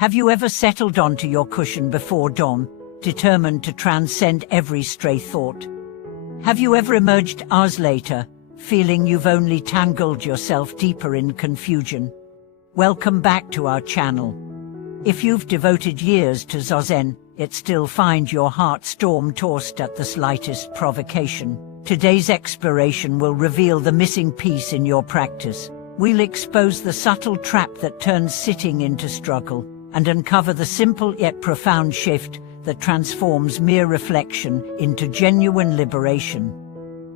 Have you ever settled onto your cushion before dawn, determined to transcend every stray thought? Have you ever emerged hours later, feeling you've only tangled yourself deeper in confusion? Welcome back to our channel. If you've devoted years to Zazen, yet still find your heart storm-tossed at the slightest provocation, today's exploration will reveal the missing piece in your practice. We'll expose the subtle trap that turns sitting into struggle, and uncover the simple yet profound shift that transforms mere reflection into genuine liberation.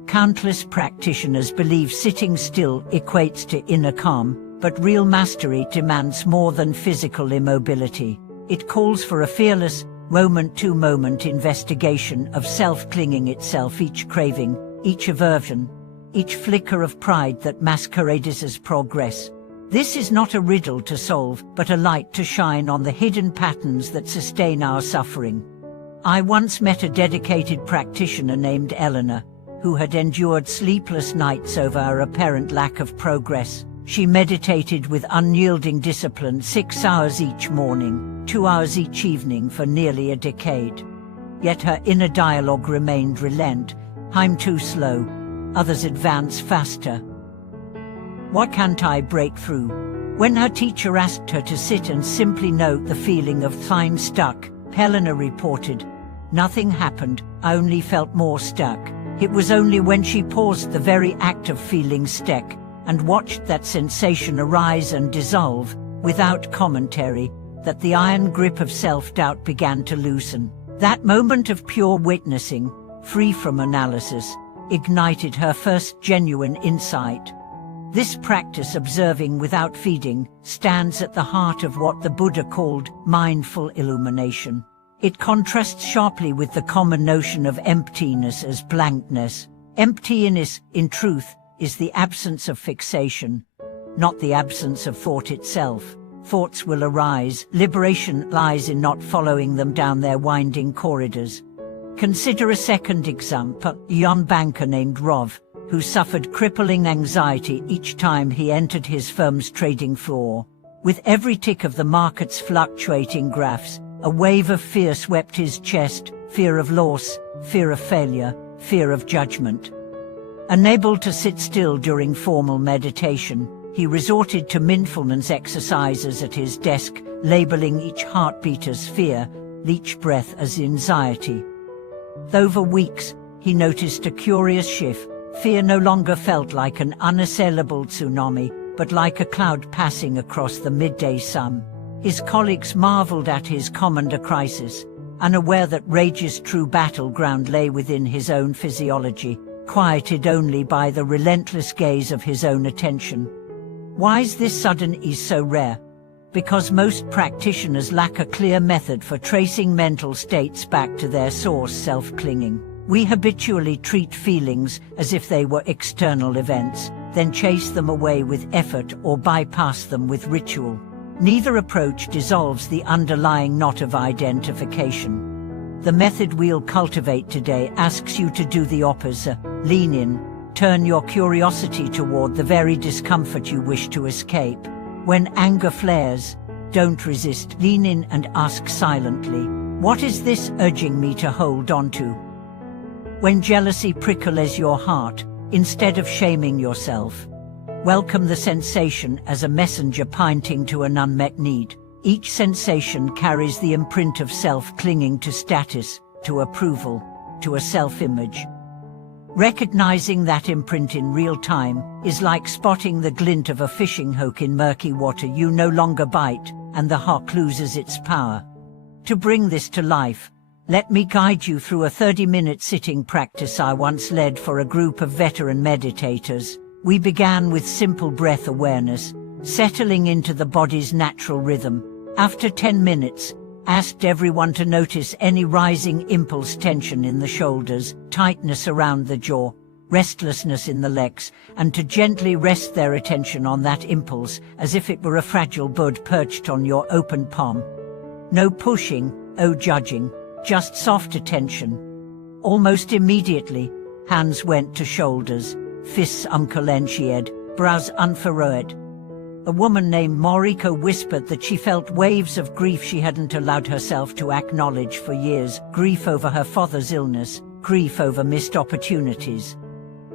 Countless practitioners believe sitting still equates to inner calm, but real mastery demands more than physical immobility. It calls for a fearless, moment-to-moment investigation of self-clinging itself, each craving, each aversion, each flicker of pride that masquerades as progress. This is not a riddle to solve, but a light to shine on the hidden patterns that sustain our suffering. I once met a dedicated practitioner named Eleanor, who had endured sleepless nights over her apparent lack of progress. She meditated with unyielding discipline 6 hours each morning, 2 hours each evening for nearly a decade. Yet her inner dialogue remained relent. I'm too slow. Others advance faster. Why can't I break through? When her teacher asked her to sit and simply note the feeling of feeling stuck, Eleanor reported, "Nothing happened, I only felt more stuck." It was only when she paused the very act of feeling stuck, and watched that sensation arise and dissolve, without commentary, that the iron grip of self-doubt began to loosen. That moment of pure witnessing, free from analysis, ignited her first genuine insight. This practice, observing without feeding, stands at the heart of what the Buddha called mindful illumination. It contrasts sharply with the common notion of emptiness as blankness. Emptiness, in truth, is the absence of fixation, not the absence of thought itself. Thoughts will arise. Liberation lies in not following them down their winding corridors. Consider a second example, a young banker named Rov, who suffered crippling anxiety each time he entered his firm's trading floor. With every tick of the market's fluctuating graphs, a wave of fear swept his chest, fear of loss, fear of failure, fear of judgment. Unable to sit still during formal meditation, he resorted to mindfulness exercises at his desk, labeling each heartbeat as fear, each breath as anxiety. Over weeks, he noticed a curious shift. Fear no longer felt like an unassailable tsunami, but like a cloud passing across the midday sun. His colleagues marveled at his commander crisis, unaware that rage's true battleground lay within his own physiology, quieted only by the relentless gaze of his own attention. Why is this sudden ease so rare? Because most practitioners lack a clear method for tracing mental states back to their source, self-clinging. We habitually treat feelings as if they were external events, then chase them away with effort or bypass them with ritual. Neither approach dissolves the underlying knot of identification. The method we'll cultivate today asks you to do the opposite. Lean in, turn your curiosity toward the very discomfort you wish to escape. When anger flares, don't resist. Lean in and ask silently, what is this urging me to hold on to? When jealousy prickles your heart, instead of shaming yourself, welcome the sensation as a messenger pointing to an unmet need. Each sensation carries the imprint of self clinging to status, to approval, to a self-image. Recognizing that imprint in real time is like spotting the glint of a fishing hook in murky water. You no longer bite, and the hook loses its power. To bring this to life, let me guide you through a 30-minute sitting practice I once led for a group of veteran meditators. We began with simple breath awareness, settling into the body's natural rhythm. After 10 minutes, asked everyone to notice any rising impulse, tension in the shoulders, tightness around the jaw, restlessness in the legs, and to gently rest their attention on that impulse as if it were a fragile bud perched on your open palm. No pushing, no judging, just soft attention. Almost immediately, hands went to shoulders, fists unclenched, brows unfurrowed. A woman named Moriko whispered that she felt waves of grief she hadn't allowed herself to acknowledge for years, grief over her father's illness, grief over missed opportunities.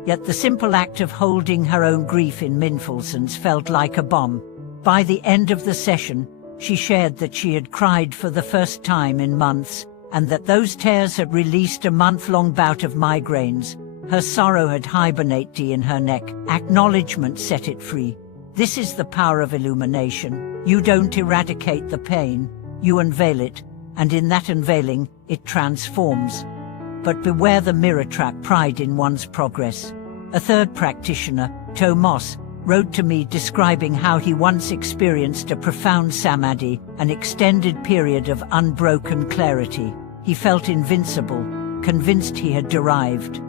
Yet the simple act of holding her own grief in mindfulness felt like a bomb. By the end of the session, she shared that she had cried for the first time in months, and that those tears had released a month-long bout of migraines. Her sorrow had hibernated in her neck. Acknowledgement set it free. This is the power of illumination. You don't eradicate the pain, you unveil it, and in that unveiling, it transforms. But beware the mirror trap, pride in one's progress. A third practitioner, Tomas, wrote to me describing how he once experienced a profound samadhi, an extended period of unbroken clarity. He felt invincible, convinced he had arrived.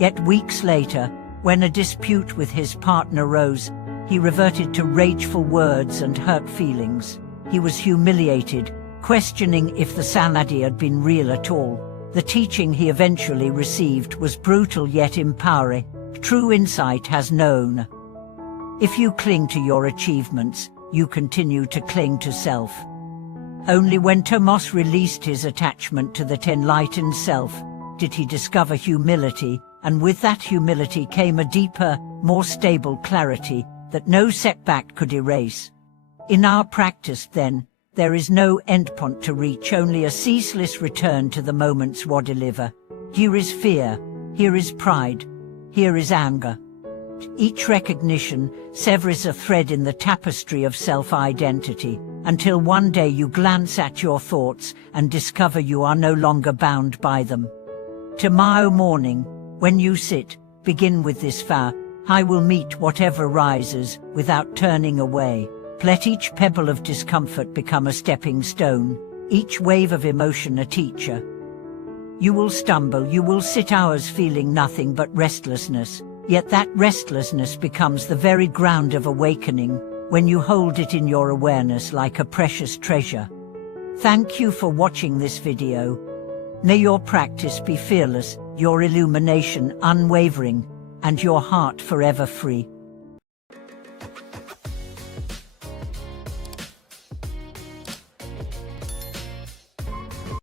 Yet weeks later, when a dispute with his partner rose, he reverted to rageful words and hurt feelings. He was humiliated, questioning if the samadhi had been real at all. The teaching he eventually received was brutal yet empowering. True insight has known. If you cling to your achievements, you continue to cling to self. Only when Tomas released his attachment to that enlightened self did he discover humility, and with that humility came a deeper, more stable clarity that no setback could erase. In our practice, then, there is no endpoint to reach, only a ceaseless return to the moments what deliver. Here is fear, here is pride, here is anger. Each recognition severs a thread in the tapestry of self-identity, until one day you glance at your thoughts and discover you are no longer bound by them. Tomorrow morning, when you sit, begin with this vow: I will meet whatever rises without turning away. Let each pebble of discomfort become a stepping stone, each wave of emotion a teacher. You will stumble, you will sit hours feeling nothing but restlessness, yet that restlessness becomes the very ground of awakening when you hold it in your awareness like a precious treasure. Thank you for watching this video. May your practice be fearless, your illumination unwavering, and your heart forever free.